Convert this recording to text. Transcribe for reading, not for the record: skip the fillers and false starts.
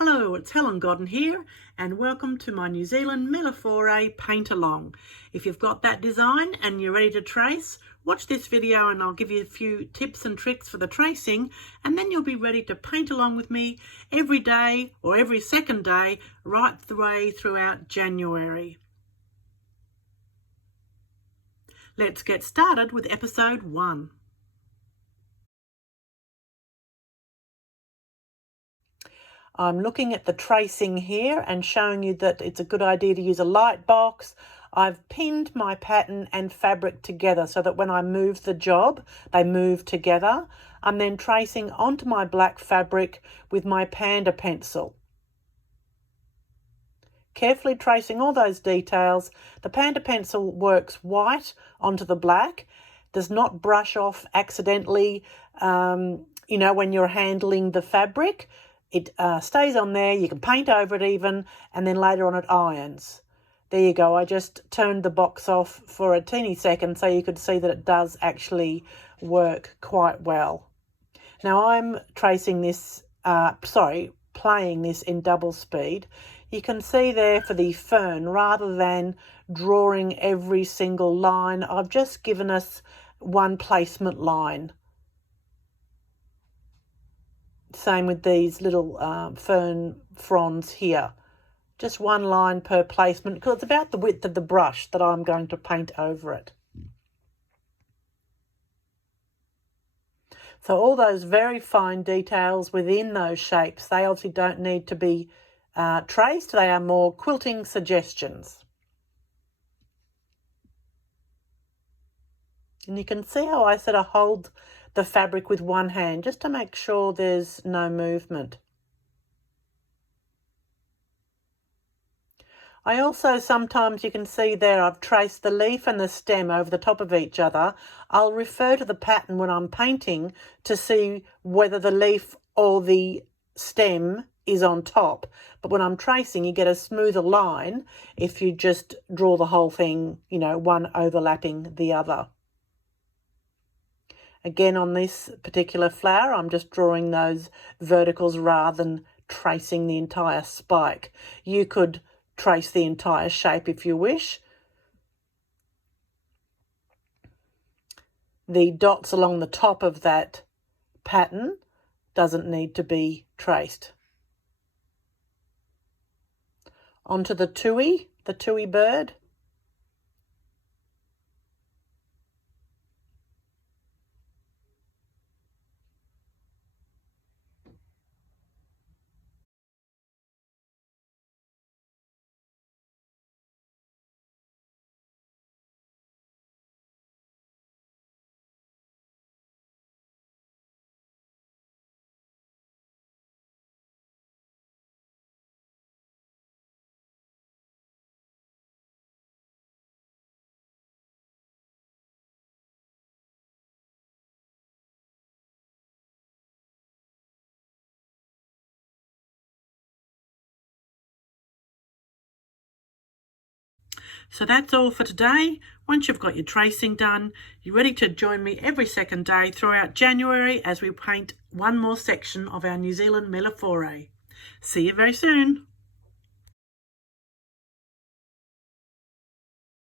Hello, it's Helen Godden here and welcome to my New Zealand Millefiori paint along. If you've got that design and you're ready to trace, watch this video and I'll give you a few tips and tricks for the tracing, and then you'll be ready to paint along with me every day or every second day right the way throughout January. Let's get started with episode 1. I'm looking at the tracing here and showing you that it's a good idea to use a light box. I've pinned my pattern and fabric together so that when I move the job, they move together. I'm then tracing onto my black fabric with my Panda pencil. Carefully tracing all those details. The Panda pencil works white onto the black, does not brush off accidentally, when you're handling the fabric. It stays on there, you can paint over it even, and then later on it irons. There you go, I just turned the box off for a teeny second so you could see that it does actually work quite well. Now I'm tracing this, playing this in double speed. You can see there for the fern, rather than drawing every single line, I've just given us one placement line. Same with these little fern fronds here. Just one line per placement because it's about the width of the brush that I'm going to paint over it. So all those very fine details within those shapes, they obviously don't need to be traced. They are more quilting suggestions. And you can see how I sort of hold the fabric with one hand just to make sure there's no movement. I also sometimes, you can see there, I've traced the leaf and the stem over the top of each other. I'll refer to the pattern when I'm painting to see whether the leaf or the stem is on top. But when I'm tracing, you get a smoother line if you just draw the whole thing, one overlapping the other. Again, on this particular flower, I'm just drawing those verticals rather than tracing the entire spike. You could trace the entire shape if you wish. The dots along the top of that pattern doesn't need to be traced. Onto the tui bird. So that's all for today. Once you've got your tracing done, you're ready to join me every second day throughout January as we paint one more section of our New Zealand Millefiori. See you very soon.